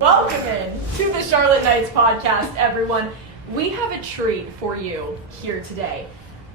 Welcome in to the Charlotte Knights podcast, everyone. We have a treat for you here today.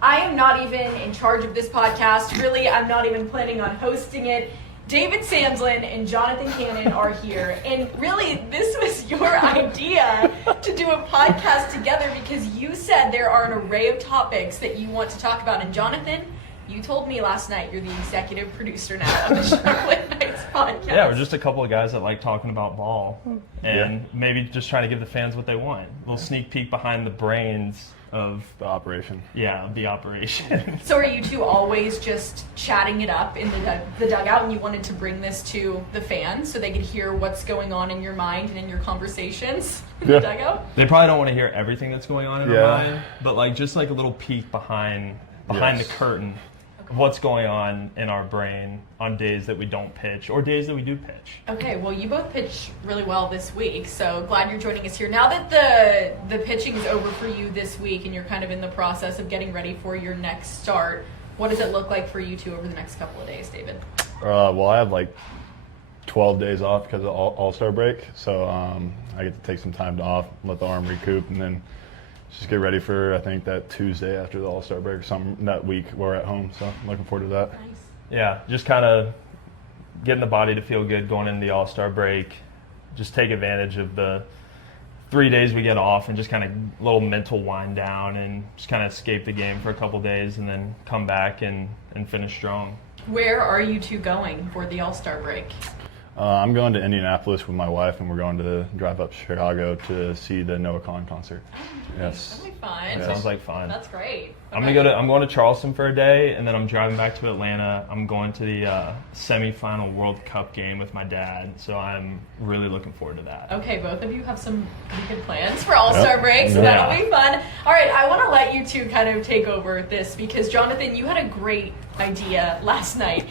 I am not even in charge of this podcast. Really, I'm not even planning on hosting it. David Sandlin and Jonathan Cannon are here. And really, this was your idea to do a podcast together because you said there are an array of topics that you want to talk about. And Jonathan, you told me last night you're the executive producer now of the Charlotte Knights podcast. Yeah, we're just a couple of guys that like talking about ball and maybe just trying to give the fans what they want. A little sneak peek behind the brains of the operation. Yeah, the operation. So are you two always just chatting it up in the dugout, and you wanted to bring this to the fans so they could hear what's going on in your mind and in your conversations in the dugout? They probably don't want to hear everything that's going on in our mind, but like just like a little peek behind the curtain. What's going on in our brain on days that we don't pitch or days that we do pitch. Okay, well, you both pitch really well this week, so glad you're joining us here. Now that the pitching is over for you this week and you're kind of in the process of getting ready for your next start, what does it look like for you two over the next couple of days, David? Well, I have like 12 days off because of All-Star break, so I get to take some time off, let the arm recoup, and then just get ready for, I think, that Tuesday after the All-Star break, that week we're at home, so I'm looking forward to that. Nice. Yeah, just kind of getting the body to feel good going into the All-Star break. Just take advantage of the 3 days we get off and just kind of a little mental wind down and just kind of escape the game for a couple days and then come back and finish strong. Where are you two going for the All-Star break? I'm going to Indianapolis with my wife, and we're going to drive up to Chicago to see the Noah Kahan concert. Yes. That'll be fun. Yes. Sounds like fun. That's great. I'm going to Charleston for a day, and then I'm driving back to Atlanta. I'm going to the semifinal World Cup game with my dad, so I'm really looking forward to that. Okay, both of you have some pretty good plans for All-Star break, so that'll be fun. All right, I want to let you two kind of take over this because, Jonathan, you had a great idea last night.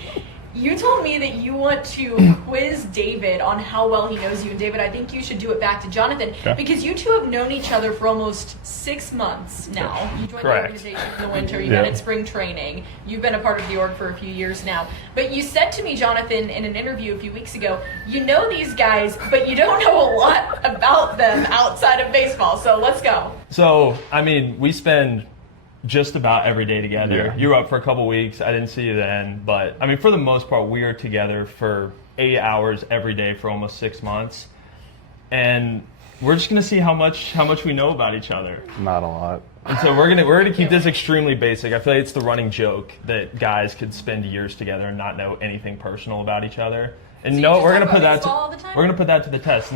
You told me that you want to quiz David on how well he knows you. And David, I think you should do it back to Jonathan because you two have known each other for almost 6 months now. You joined the organization in the winter. You met at spring training. You've been a part of the org for a few years now. But you said to me, Jonathan, in an interview a few weeks ago, you know these guys, but you don't know a lot about them outside of baseball. So let's go. So, I mean, we spend just about every day together. Yeah. You were up for a couple weeks. I didn't see you then, but I mean, for the most part, we are together for 8 hours every day for almost 6 months, and we're just gonna see how much we know about each other. Not a lot. And so we're gonna keep this extremely basic. I feel like it's the running joke that guys could spend years together and not know anything personal about each other. And so we're gonna put that to the test.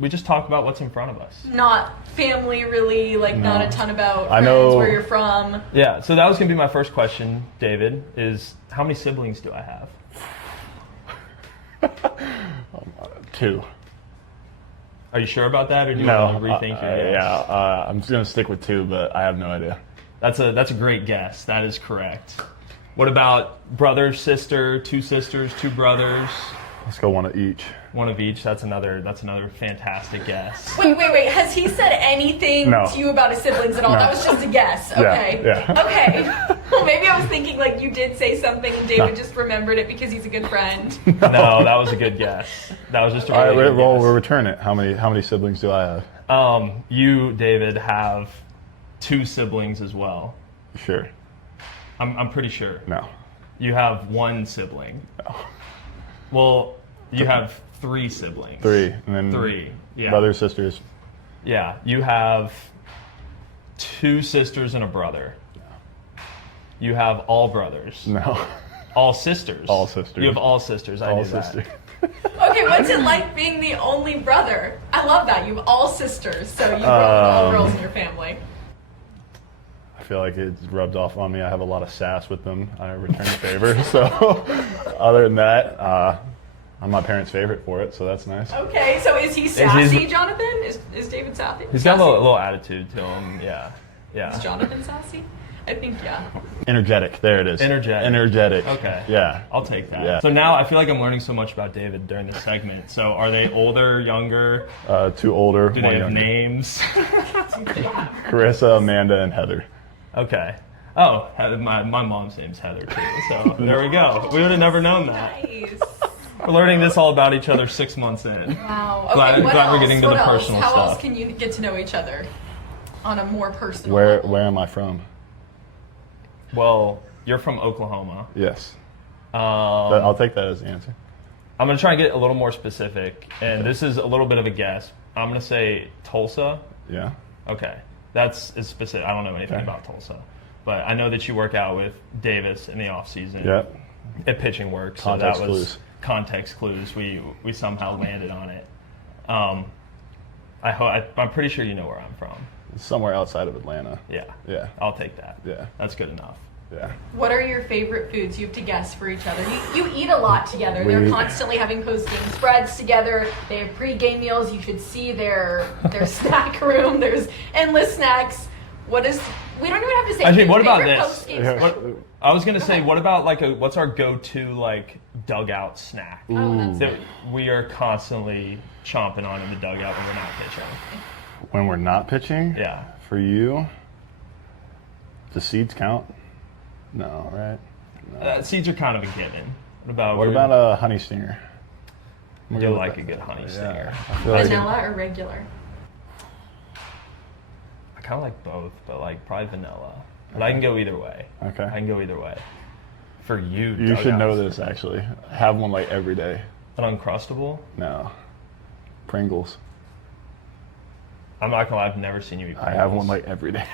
We just talk about what's in front of us. Not family, really, not a ton about friends, where you're from. Yeah, so that was going to be my first question, David, is how many siblings do I have? 2. Are you sure about that, or do you want to rethink your guess? I'm just going to stick with 2, but I have no idea. That's a great guess. That is correct. What about brother, sister, 2 sisters, 2 brothers? Let's go one of each. One of each. That's another fantastic guess. Wait. Has he said anything to you about his siblings at all? No. That was just a guess. Okay. Yeah. Okay. Well, maybe I was thinking you did say something and David just remembered it because he's a good friend. No, that was a good guess. That was just a really good guess. We'll return it. How many siblings do I have? You, David, have 2 siblings as well. Sure. I'm pretty sure. No. You have 1 sibling. No. Well, you have 3 siblings. 3. And then 3. Yeah. Brothers, sisters. Yeah. You have 2 sisters and a brother. No. You have all brothers. No. All sisters. All sisters. You have all sisters. I knew that. Okay, what's it like being the only brother? I love that. You have all sisters, so you grew up with all girls in your family. I feel like it's rubbed off on me. I have a lot of sass with them. I return the favor. So other than that, I'm my parents' favorite for it, so that's nice. Okay, so is he sassy, Jonathan? Is David sassy? He's got a little attitude to him, yeah. Is Jonathan sassy? I think, yeah. Energetic, there it is. Energetic. Okay. Yeah. I'll take that. Yeah. So now I feel like I'm learning so much about David during this segment. So are they older, younger? 2 older, Do 1 they have younger. Names? Carissa, Amanda, and Heather. Okay. Oh, my mom's name's Heather too. So there we go. We would have never known that. Nice. We're learning this all about each other 6 months in. Wow. Okay, Glad what we're else? getting to What the else? personal How stuff. else can you get to know each other on a more personal Where level? Where am I from? Well, you're from Oklahoma. Yes. Um, I'll take that as the answer. I'm going to try and get a little more specific, and this is a little bit of a guess. I'm going to say Tulsa. Yeah. Okay. That's as specific. I don't know anything Okay. about Tulsa. But I know that you work out with Davis in the off season Yep. at Pitching Works. So Context that was clues. context clues. We somehow landed on it. I'm pretty sure you know where I'm from. Somewhere outside of Atlanta. Yeah. Yeah. I'll take that. Yeah. That's good enough. Yeah. What are your favorite foods? You have to guess for each other. You eat a lot together. They're We- constantly having post-game spreads together. They have pre-game meals. You should see their snack room. There's endless snacks. We don't even have to say. Actually, your what about favorite this? post-game Yeah. snack. I was gonna say, what about what's our go-to dugout snack Oh, that's that we are constantly chomping on in the dugout when we're not pitching? When we're not pitching. Yeah. For you, the seeds count? No, right? No. Seeds are kind of a given. What about a honey stinger? You like a good honey stinger? I feel like Vanilla or regular? I kind of like both, but probably vanilla. But I can go either way. Okay. I can go either way. For you, you should know dugouts. this actually. Have one every day. An Uncrustable? No. Pringles. I'm not gonna lie, I've never seen you eat I Pringles. have one every day.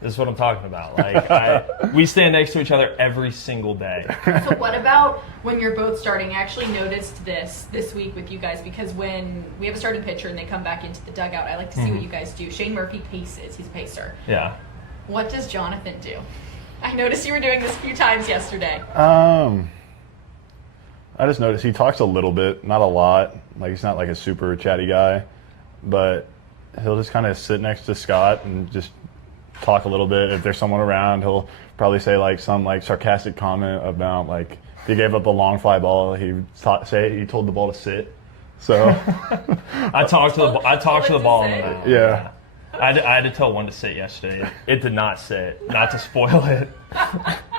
This is what I'm talking about. We stand next to each other every single day. So what about when you're both starting? I actually noticed this week with you guys because when we have a starting pitcher and they come back into the dugout, I like to see what you guys do. Shane Murphy paces. He's a pacer. Yeah. What does Jonathan do? I noticed you were doing this a few times yesterday. I just noticed he talks a little bit, not a lot. He's not a super chatty guy, but he'll just kind of sit next to Scott and just talk a little bit. If there's someone around, he'll probably say some sarcastic comment about if he gave up a long fly ball, he told the ball to sit. So I talked to the ball on the mound. yeah. I had to tell one to sit yesterday. It did not sit. Not to spoil it.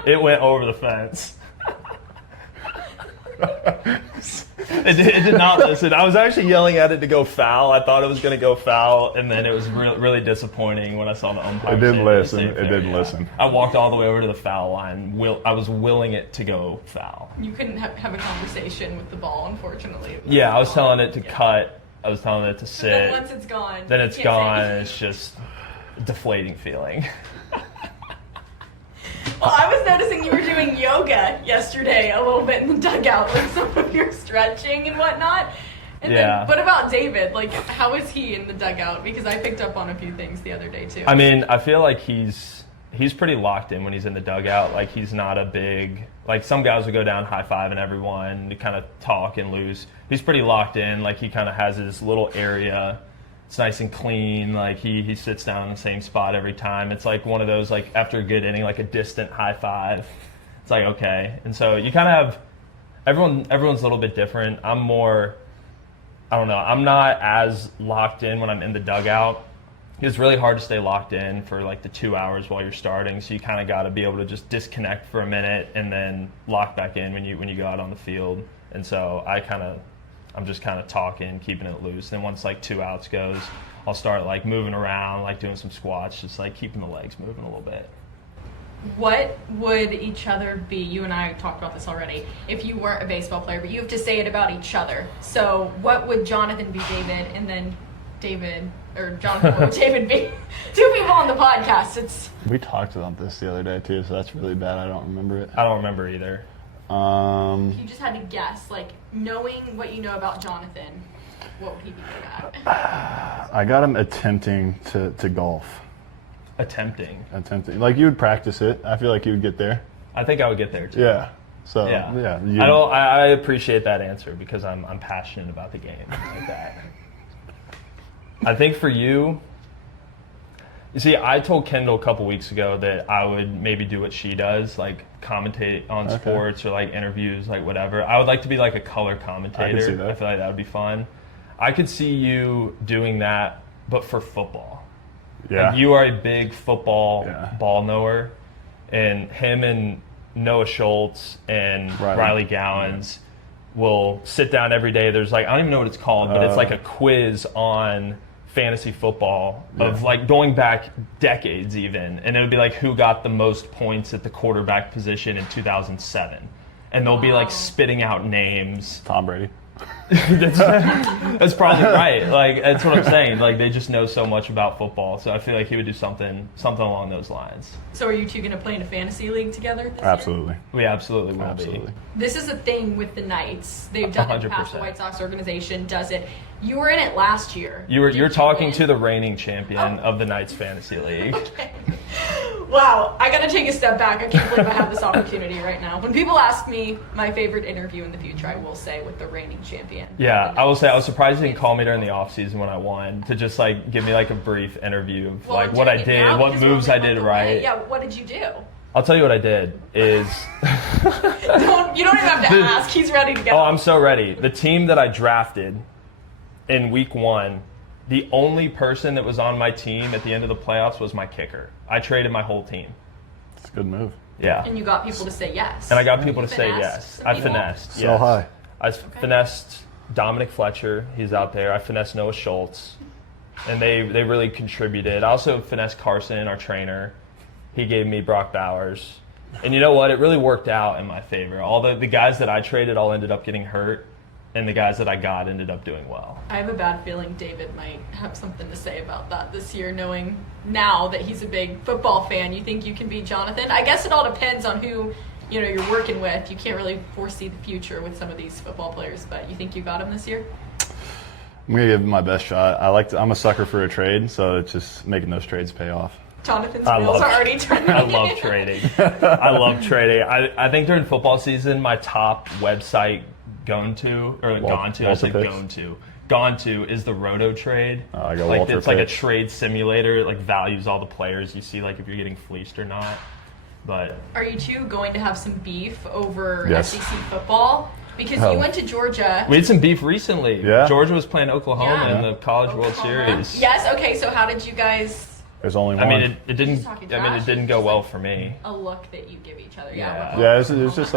It went over the fence. It did not listen. I was actually yelling at it to go foul. I thought it was going to go foul, and then it was really disappointing when I saw the umpire. It didn't say listen. same It thing. didn't Yeah. listen. I walked all the way over to the foul line. I was willing it to go foul. You couldn't have a conversation with the ball, unfortunately. Yeah, I was telling it to cut. I was telling it to But sit. then once it's gone, Then you it's can't say gone. anything. It's just a deflating feeling. Well, I was noticing you were doing yoga yesterday a little bit in the dugout with some of your stretching and whatnot. And Yeah. then, what about David? How is he in the dugout? Because I picked up on a few things the other day too. I mean, I feel like he's pretty locked in when he's in the dugout. He's not a big some guys would go down high-fiving everyone to kind of talk and lose. He's pretty locked in. He kind of has his little area. It's nice and clean. He sits down in the same spot every time. It's one of those after a good inning, a distant high five. It's okay. And so you kind of have everyone's a little bit different. I'm more, I don't know. I'm not as locked in when I'm in the dugout. It's really hard to stay locked in for the 2 hours while you're starting. So you kind of got to be able to just disconnect for a minute and then lock back in when you go out on the field. And so I'm just kind of talking, keeping it loose. Then once 2 outs goes, I'll start moving around, doing some squats, just keeping the legs moving a little bit. What would each other be? You and I talked about this already. If you weren't a baseball player, but you have to say it about each other. So what would Jonathan be, David, and then David, or Jonathan, what would David be? Two people on the podcast. We talked about this the other day too, so that's really bad. I don't remember it. I don't remember either. You just had to guess, knowing what you know about Jonathan, what would he be good at? I got him attempting to golf. Attempting. You would practice it. I feel like you would get there. I think I would get there too. Yeah. So Yeah. yeah. I appreciate that answer because I'm passionate about the game like that. I think for you see, I told Kendall a couple weeks ago that I would maybe do what she does, commentate on sports or interviews, whatever. I would like to be a color commentator. I can see that. I feel like that would be fun. I could see you doing that, but for football. Yeah. You are a big football Yeah. ball knower, and him and Noah Schultz and Riley. Riley Gowans, will sit down every day. There's like, I don't even know what it's called, but it's like a quiz on fantasy football of like going back decades even. And it would be like who got the most points at the quarterback position in 2007. And they'll be like spitting out names. Tom Brady. That's probably right. Like, that's what I'm saying. Like, they just know so much about football. So I feel like he would do something along those lines. So are you two going to play in a fantasy league together this Absolutely. year? We absolutely will Absolutely. be. This is a thing with the Knights. They've done it in the past. The 100%. White Sox organization does it. You were in it last year. You're talking to the reigning champion of the Knights Fantasy League. Okay. Wow, I gotta take a step back. I can't believe I have this opportunity right now. When people ask me my favorite interview in the future, I will say with the reigning champion. Yeah, I will say I was surprised he didn't call me during the off season when I won to just like give me like a brief interview of Well, like I'm what I doing it did, now what because we're moves only I did a month away. right. Yeah, what did you do? I'll tell you what I did is You don't even have to ask. He's ready to go. oh, I'm so ready. The team that I drafted in week 1, the only person that was on my team at the end of the playoffs was my kicker. I traded my whole team. It's a good move. Yeah. And you got people to say yes. And I got people to say Finessed yes. some I people? finessed. So yes. high. I finessed Dominic Fletcher. He's out there. I finessed Noah Schultz. And they really contributed. I also finessed Carson, our trainer. He gave me Brock Bowers. And you know what? It really worked out in my favor. All the guys that I traded all ended up getting hurt. And the guys that I got ended up doing well. I have a bad feeling David might have something to say about that this year, knowing now that he's a big football fan. You think you can beat Jonathan? I guess it all depends on who you're working with. You can't really foresee the future with some of these football players, but you think you got him this year? I'm gonna give it my best shot. I'm a sucker for a trade, so it's just making those trades pay off. Jonathan's wheels are already turning. I love trading. I love trading. I think during football season, my top website gone to is the Roto Trade. I got like Walter it's like a Pitts. trade simulator. It like values all the players. You see like if you're getting fleeced or not. But Are you two going to have some beef over Yes. SEC football? Because Hell. you went to Georgia. we had some beef recently. Yeah. Georgia was playing Oklahoma Yeah. in the College World Oklahoma. Series. Yes. Okay. So how did you guys? There's only one. I mean, it didn't. Just talking I mean, trash? it didn't go well for me. A look that you give each other. Yeah. Yeah, it was just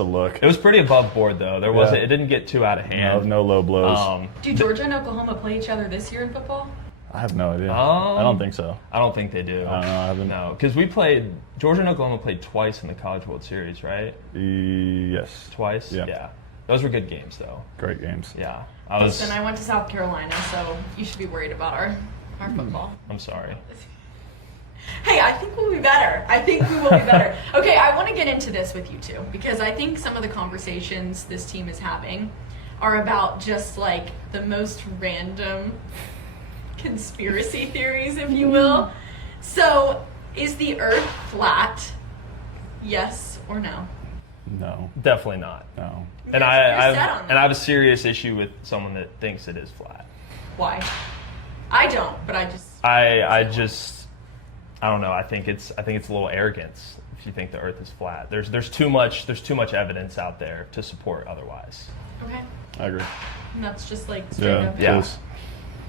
a look. It was pretty above board though. There wasn't. Yeah. It didn't get too out of No, hand. no low blows. Do Georgia and Oklahoma play each other this year in football? I have no idea. I don't think so. I don't think they do. I don't know. I haven't. No, because Georgia and Oklahoma played twice in the College World Series, right? Yes. Twice? Yeah. Those were good games, though. Great games. Yeah. I was. Listen, I went to South Carolina, so you should be worried about our football. I'm sorry. Hey, I think we'll be better. I think we will be better. Okay, I want to get into this with you two because I think some of the conversations this team is having are about just like the most random conspiracy theories, if you will. So, is the Earth flat? Yes or no? No. Definitely not. No. And You're set on that. I have a serious issue with someone that thinks it is flat. Why? I don't, but I don't know. I think it's a little arrogance if you think the Earth is flat. There's too much evidence out there to support otherwise. Okay. I agree. And that's just like straight Yeah. up. Yeah. please.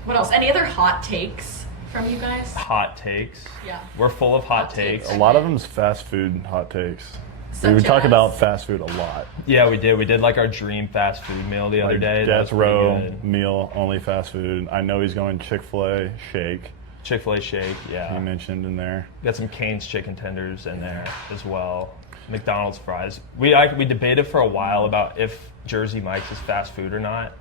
What else? Any other hot takes from you guys? Hot takes. Yeah. We're full of hot Hot takes. takes. A lot of them's fast food hot takes. Such We talk as? about fast food a lot. Yeah, we did. We did like our dream fast food meal the other Like day. That was death pretty row good. meal, only fast food. I know he's going Chick-fil-A shake. Chick-fil-A shake, He yeah. mentioned in there. Got some Cane's chicken tenders in there as well. McDonald's fries. We debated for a while about if Jersey Mike's is fast food or not.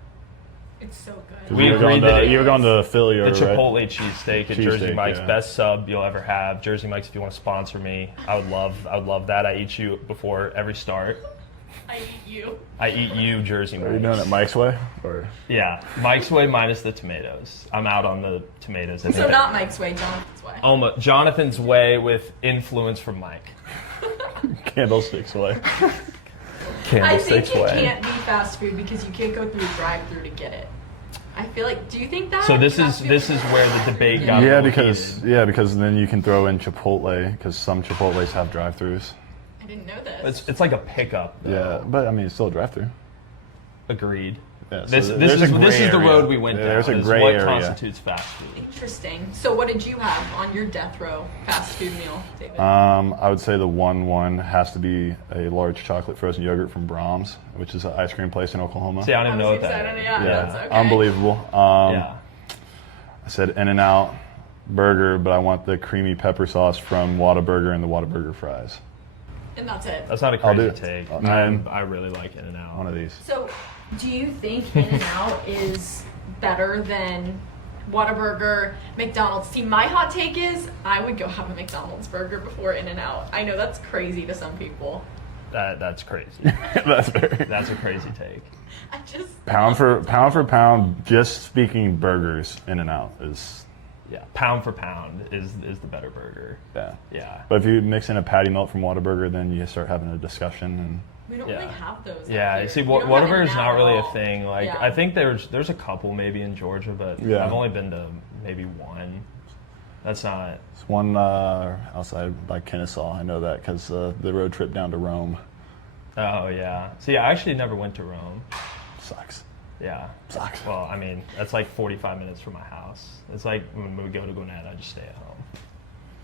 It's so good. We you were agreed going that to, it you were going to Philly, The right? Chipotle cheesesteak at Jersey Cheesesteak, Mike's, yeah. best sub you'll ever have. Jersey Mike's, if you want to sponsor me, I would love that. I eat you before every start. I eat you. I eat you, Jersey Are you doing Mike's. it Mike's way? Or Yeah, Mike's way minus the tomatoes. I'm out on the tomatoes. I So think not Mike's way, Jonathan's way. Almost Jonathan's way with influence from Mike. Candlestick's way? I Candlestick's think it way. can't be fast food because you can't go through a drive-through to get it. I feel like. Do you think that? So this Fast is food- where the debate got. a Yeah, little because then you can throw in Chipotle because some Chipotles have drive-throughs. I didn't know this. It's like a pickup. Though. Yeah, but I mean it's still a drive-through. Agreed. Yeah, so This there's is a gray the area. road we went down. There's a is gray what area. constitutes fast food. Interesting. So what did you have on your death row fast food meal, David? I would say the one has to be a large chocolate frozen yogurt from Brahms, which is an ice cream place in Oklahoma. See, I don't even know what that excited, is. yeah. That's okay. Unbelievable. Yeah. I said In-N-Out burger, but I want the creamy pepper sauce from Whataburger and the Whataburger fries. And that's it. That's not a I'll crazy do it. take. I really like In-N-Out. One of these. So, do you think In-N-Out is better than Whataburger, McDonald's? See, my hot take is I would go have a McDonald's burger before In-N-Out. I know that's crazy to some people. That's crazy. That's very. That's a crazy take. I just Pound for pound, just speaking burgers, In-N-Out is. Yeah, pound for pound is the better burger. Yeah. Yeah. But if you mix in a patty melt from Whataburger, then you start having a discussion and. we don't really have those. Yeah, out you here. see, We don't have Whataburger is In-N-Out not at really a all. thing. Like, Yeah. I think there's a couple maybe in Georgia, but Yeah. I've only been to maybe one. That's not. It's one outside by Kennesaw. I know that because the road trip down to Rome Oh yeah. See, I actually never went to Rome. sucks. Yeah. Sucks. Well, I mean, that's like 45 minutes from my house. It's like when we go to Gwinnett, I just stay at home.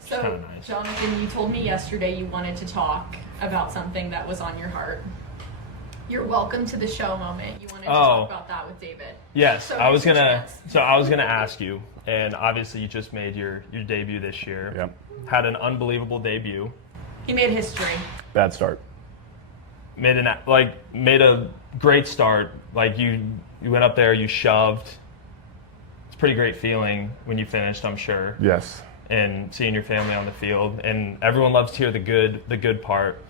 So, kinda nice. Jonathan, you told me yesterday you wanted to talk about something that was on your heart. Your welcome to the show moment. You wanted to talk about that with David. Yes, So I was here's your gonna. chance. So I was gonna ask you, and obviously you just made your debut this year. Yep. Had an unbelievable debut. He made history. Bad start. Made a great start. Like you went up there, you shoved. It's a pretty great feeling when you finished, I'm sure. Yes. And seeing your family on the field, and everyone loves to hear the good part.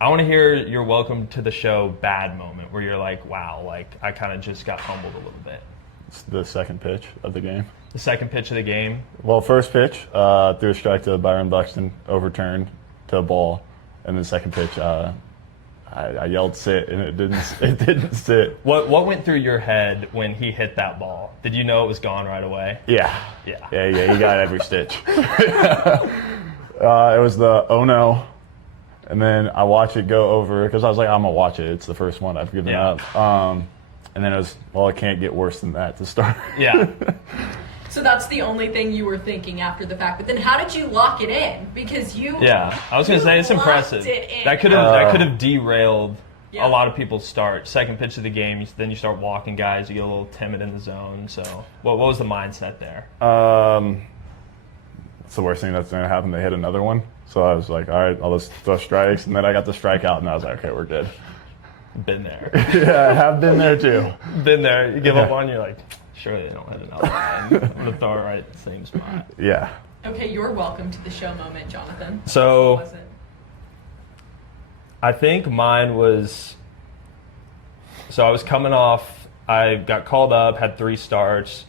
I want to hear your welcome to the show bad moment where you're like, wow, like I kind of just got humbled a little bit. It's the second pitch of the game. The second pitch of the game. Well, first pitch, threw a strike to Byron Buxton, overturned to a ball, and then second pitch, I yelled sit, and it didn't sit. What went through your head when he hit that ball? Did you know it was gone right away? Yeah. Yeah. Yeah, he got every stitch. It was the oh no, and then I watched it go over because I was like, I'm gonna watch it. It's the first one I've given Yeah. up. And then it was, well, it can't get worse than that to start. Yeah. So that's the only thing you were thinking after the fact. But then how did you lock it in? Because you Yeah. I was gonna you say it's locked impressive. it in. That could have derailed Yeah. a lot of people's start. Second pitch of the game, then you start walking guys, you get a little timid in the zone. So what was the mindset there? It's the worst thing that's gonna happen. They hit another one, so I was like, all right, I'll just throw strikes, and then I got the strikeout, and I was like, okay, we're good. Been there. Yeah, I have been there too. Been there. You give up on, you're like, surely they don't hit another one. I'm gonna throw it right at the same spot. Yeah. Okay, you're welcome to the show moment, Jonathan. So What was it? I think mine was, so I was coming off, I got called up, had 3 starts,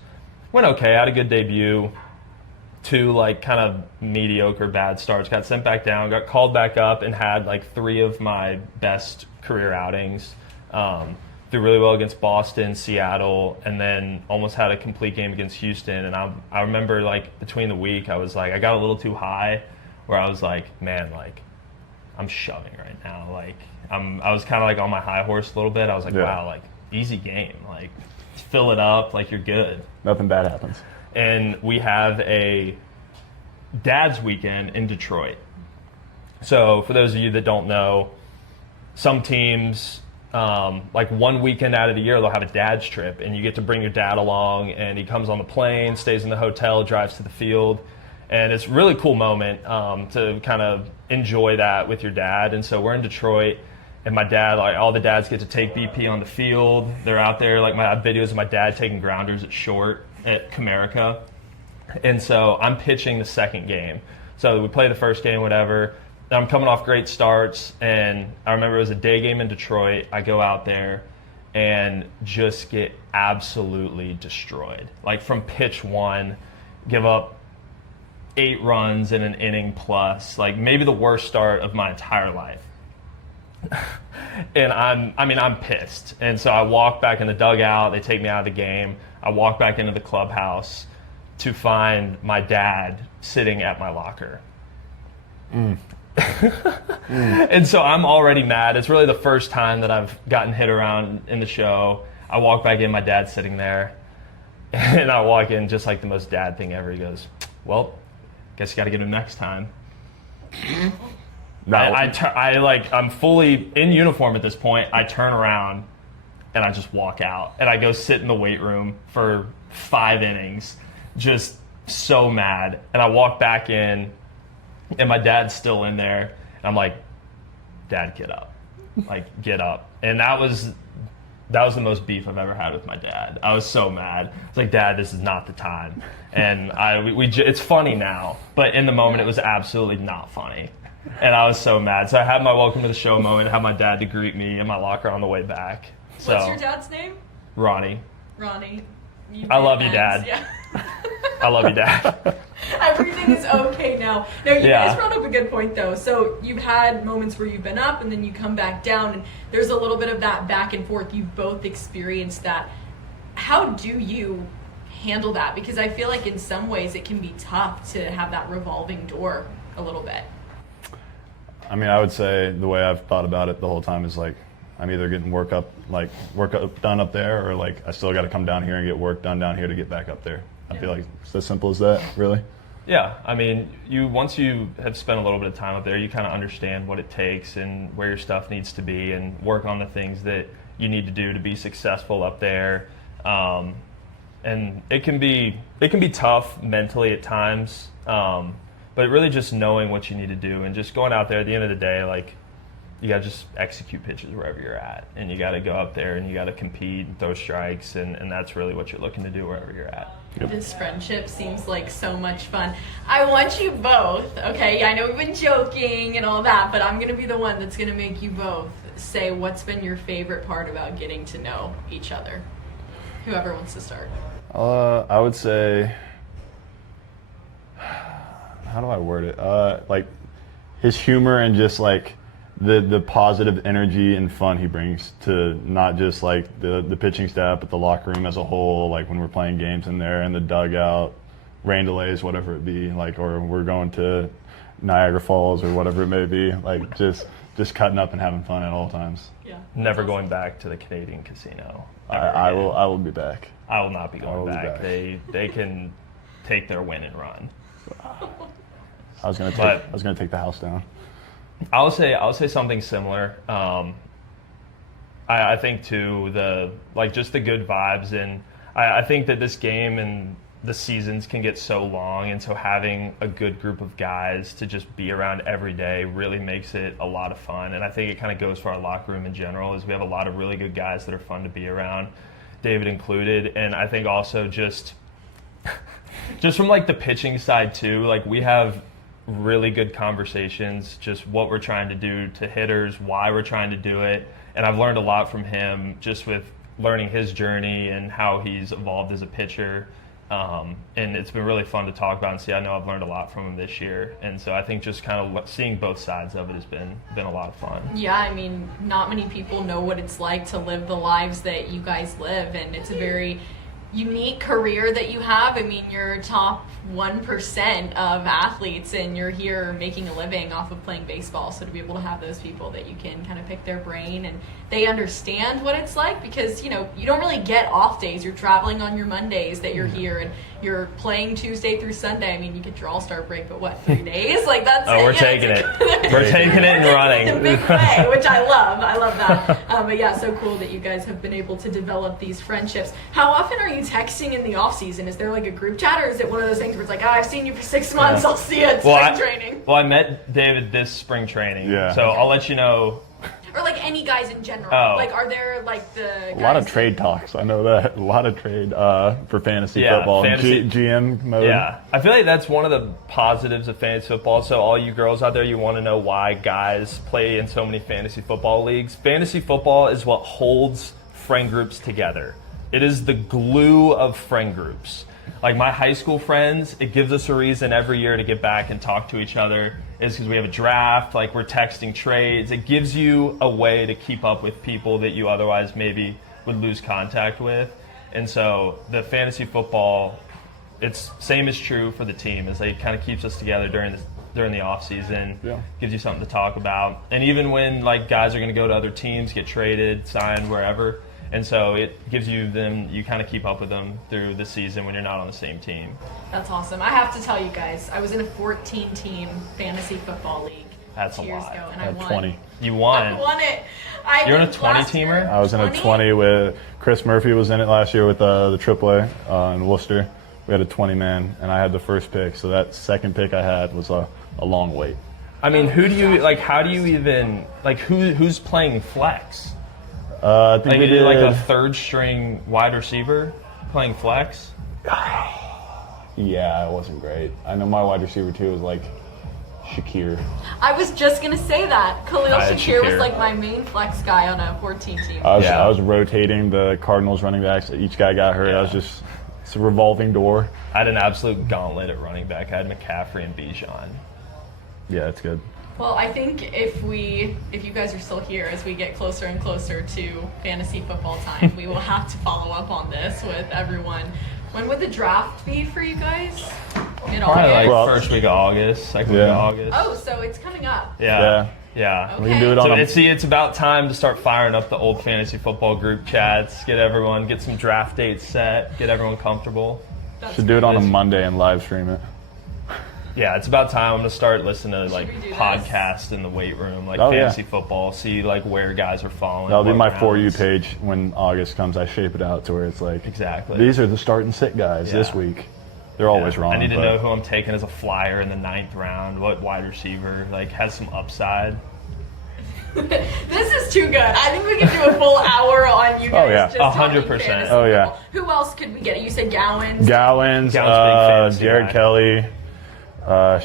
went okay, had a good debut, 2 like kind of mediocre bad starts, got sent back down, got called back up and had like 3 of my best career outings. Did really well against Boston, Seattle, and then almost had a complete game against Houston. And I remember like between the week, I was like, I got a little too high where I was like, man, like I'm shoving right now. Like I was kind of like on my high horse a little bit. I was like, Yeah. wow, like easy game. Like fill it up, like you're good. Nothing bad happens. And we have a dad's weekend in Detroit. So for those of you that don't know, some teams, like one weekend out of the year, they'll have a dad's trip, and you get to bring your dad along, and he comes on the plane, stays in the hotel, drives to the field. And it's a really cool moment to kind of enjoy that with your dad. And so we're in Detroit, and my dad, like all the dads get to take BP on the field. They're out there, like I have videos of my dad taking grounders at short at Comerica. And so I'm pitching the second game. So we play the first game, whatever. I'm coming off great starts, and I remember it was a day game in Detroit. I go out there and just get absolutely destroyed. Like from pitch 1, give up 8 runs in an inning plus, like maybe the worst start of my entire life. And I'm pissed. And so I walk back in the dugout. They take me out of the game. I walk back into the clubhouse to find my dad sitting at my locker. And so I'm already mad. It's really the first time that I've gotten hit around in the show. I walk back in, my dad's sitting there, and I walk in just like the most dad thing ever. He goes, well, guess you got to get him next time. No. I'm fully in uniform at this point. I turn around and I just walk out, and I go sit in the weight room for 5 innings, just so mad. And I walk back in, and my dad's still in there, and I'm like, Dad, get up. Like, get up. And that was the most beef I've ever had with my dad. I was so mad. It's like, Dad, this is not the time. And it's funny now, but in the moment it was absolutely not funny. And I was so mad. So I had my welcome to the show moment, had my dad to greet me in my locker on the way back. So, what's your dad's name? Ronnie. Ronnie. I love you, Dad. Yeah. I love you, Dad. Everything is okay now. Now, you guys brought up a good point, though. So you've had moments where you've been up and then you come back down, and there's a little bit of that back and forth. You've both experienced that. How do you handle that? Because I feel like in some ways it can be tough to have that revolving door a little bit. I mean, I would say the way I've thought about it the whole time is like, I'm either getting work up done up there, or like I still got to come down here and get work done down here to get back up there. I feel like it's as simple as that, really. Yeah, I mean, once you have spent a little bit of time up there, you kind of understand what it takes and where your stuff needs to be, and work on the things that you need to do to be successful up there. And it can be tough mentally at times, but really just knowing what you need to do and just going out there. At the end of the day, like, you got to just execute pitches wherever you're at, and you got to go up there and you got to compete and throw strikes, and that's really what you're looking to do wherever you're at. Yep. This friendship seems like so much fun. I want you both, okay? I know we've been joking and all that, but I'm going to be the one that's going to make you both say what's been your favorite part about getting to know each other. Whoever wants to start. I would say, how do I word it? Like his humor and just like the positive energy and fun he brings to not just like the pitching staff, but the locker room as a whole. Like when we're playing games in there, in the dugout, rain delays, whatever it be, like, or we're going to Niagara Falls or whatever it may be, like just cutting up and having fun at all times. Yeah. Never going back to the Canadian casino. I will be back. I will not be going back. Be back. They can take their win and run. I was gonna take the house down. I'll say something similar. I think too, just the good vibes, and I think that this game and the seasons can get so long, and so having a good group of guys to just be around every day really makes it a lot of fun. And I think it kind of goes for our locker room in general, is we have a lot of really good guys that are fun to be around, David included. And I think also just from like the pitching side too, like we have really good conversations, just what we're trying to do to hitters, why we're trying to do it. And I've learned a lot from him, just with learning his journey and how he's evolved as a pitcher. And it's been really fun to talk about and see. I know I've learned a lot from him this year. And so I think just kind of seeing both sides of it has been a lot of fun. Yeah, I mean, not many people know what it's like to live the lives that you guys live, and it's a very unique career that you have. I mean, you're top 1% of athletes, and you're here making a living off of playing baseball. So to be able to have those people that you can kind of pick their brain and they understand what it's like, because you don't really get off days. You're traveling on your Mondays that you're here, and you're playing Tuesday through Sunday. I mean, you get your all-star break, but what, 3 days? Like that's we're taking it. We're taking it and running. The big way, which I love. I love that. But yeah, so cool that you guys have been able to develop these friendships. How often are you texting in the off season? Is there like a group chat, or is it one of those things where it's like, oh, I've seen you for 6 months, I'll see you at spring training? Well, I met David this spring training, so I'll let you know. Or like any guys in general. Oh. Like, are there like the guys? A lot of trade talks. I know that. A lot of trade for fantasy football. GM mode. Yeah. I feel like that's one of the positives of fantasy football. So all you girls out there, you want to know why guys play in so many fantasy football leagues. Fantasy football is what holds friend groups together. It is the glue of friend groups. Like my high school friends, it gives us a reason every year to get back and talk to each other, is because we have a draft, like we're texting trades. It gives you a way to keep up with people that you otherwise maybe would lose contact with. And so the fantasy football, it's same is true for the team, is it kind of keeps us together during the off season, gives you something to talk about. And even when like guys are going to go to other teams, get traded, signed, wherever, And so it gives you kind of keep up with them through the season when you're not on the same team. That's awesome. I have to tell you guys, I was in a 14-team fantasy football league. That's 2 a years lot. ago, and I I had won. 20. You won. I won it. You're in a 20-teamer? I was in a 20 with Chris Murphy was in it last year with the AAA in Worcester. We had a 20-man, and I had the first pick. So that second pick I had was a long wait. I mean, who do you like? How do you even like? Who's playing flex? I think Like, we you did like a third-string wide receiver playing flex. Yeah, it wasn't great. I know my wide receiver too was like Shakir. I was just gonna say that. Khalil I had Shakir was Shakir. like my main flex guy on a 14 team. I was rotating the Cardinals running backs. Each guy got hurt. Yeah. It's a revolving door. I had an absolute gauntlet at running back. I had McCaffrey and Bijan. Yeah, it's good. Well, I think if you guys are still here as we get closer and closer to fantasy football time, we will have to follow up on this with everyone. When would the draft be for you guys? Probably Mid-August? like Well- first week of August, second week of Yeah. August. Oh, so it's coming up. Yeah. Okay. We can do it on So it's about time to start firing up the old fantasy football group chats, get some draft dates set, get everyone comfortable. That's Should do it on a It's- Monday and live stream it. Yeah, it's about time. I'm gonna start listening to like we do this? podcasts in the weight room, like Oh, yeah. fantasy football, see like where guys are falling. That'll be what my For You rounds. page when August comes. I shape it out to where it's like, Exactly. these are the start and sit guys this Yeah. week. They're always Yeah. wrong. I need to but- know who I'm taking as a flyer in the 9th round. What wide receiver like has some upside? This is too good. I think we can do a full hour on you guys. Oh, yeah. Just talking 100%. fantasy Oh, yeah. football. Who else could we get? You said Gowans. Gowans, big fantasy Jared guy. Kelly,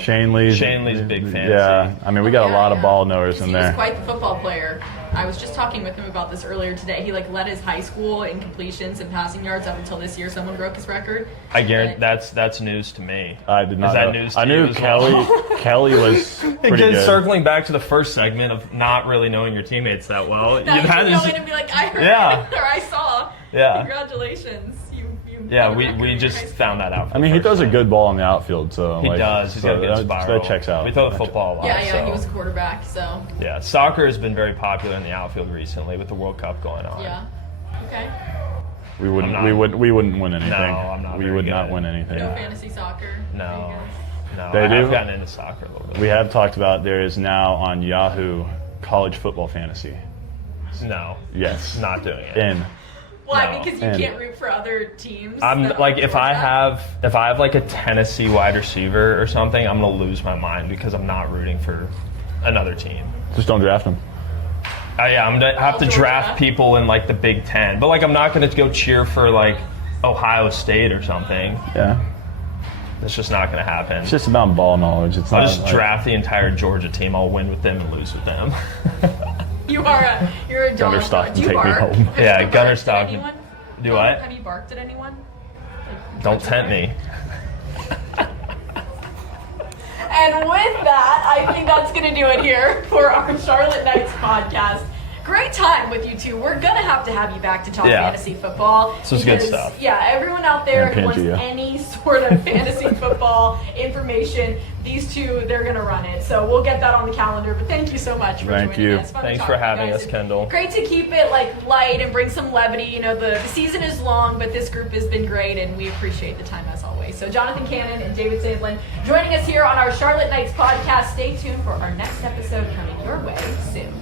Shane Lee's. Shane Lee's big fantasy. Yeah, I mean, we got a Yeah, lot of yeah. ball knowers in He there. was quite the football player. I was just talking with him about this earlier today. He led his high school in completions and passing yards up until this year. Someone broke his record. I guarantee that's news to me. I did not Is that know. news to I you knew as well? Kelly was pretty Again, good. circling back to the first segment of not really knowing your teammates that well. Now you had can go his- in and be like, I heard Yeah. or I saw. Yeah. Congratulations. You Yeah, had a we record in your just high school. found that out. for I mean, the he first throws a time. good ball in the outfield, so He like, does. He's so got a good that, spiral. that checks out. We throw the football a lot. Yeah, so. he was a quarterback, so Yeah, soccer has been very popular in the outfield recently with the World Cup going on. yeah. Okay. We wouldn't. I'm not- We wouldn't win anything. I'm not We very would not good. win anything. No fantasy soccer. No. for you guys? No, They I've do? gotten into soccer a little bit. We have talked about there is now on Yahoo college football fantasy. No, Yes. not doing it. In. Why? No. Because you And- can't root for other teams. I'm that like aren't if I Georgia? have like a Tennessee wide receiver or something, I'm gonna lose my mind because I'm not rooting for another team. Just don't draft them. Yeah, I'm gonna have to Georgia. draft people in like the Big Ten, but like I'm not gonna go cheer for like Ohio State or something. Yeah. It's just not gonna happen. It's just about ball knowledge. It's I'll not just like, draft the entire Georgia team. I'll win with them and lose with them. You're a Gunner dog. Stockton, Do you take me bark? home. Have you Yeah, ever Gunner barked at Stockton. anyone? Do what? Have you barked at anyone? Like, Don't tempt me. And with that, I think that's going to do it here for our Charlotte Knights podcast. Great time with you two. We're going to have you back to talk Yeah. fantasy football. This is good because, stuff. Yeah, everyone out there And who wants Pangea. any sort of fantasy football information, these two, they're going to run it. So we'll get that on the calendar. But thank you so much for Thank joining you. us. Fun to Thanks talk for to you having guys. us, Kendall. Great to keep it light and bring some levity. You know, the season is long, but this group has been great, and we appreciate the time as always. So Jonathan Cannon and David Sandlin joining us here on our Charlotte Knights podcast. Stay tuned for our next episode coming your way soon.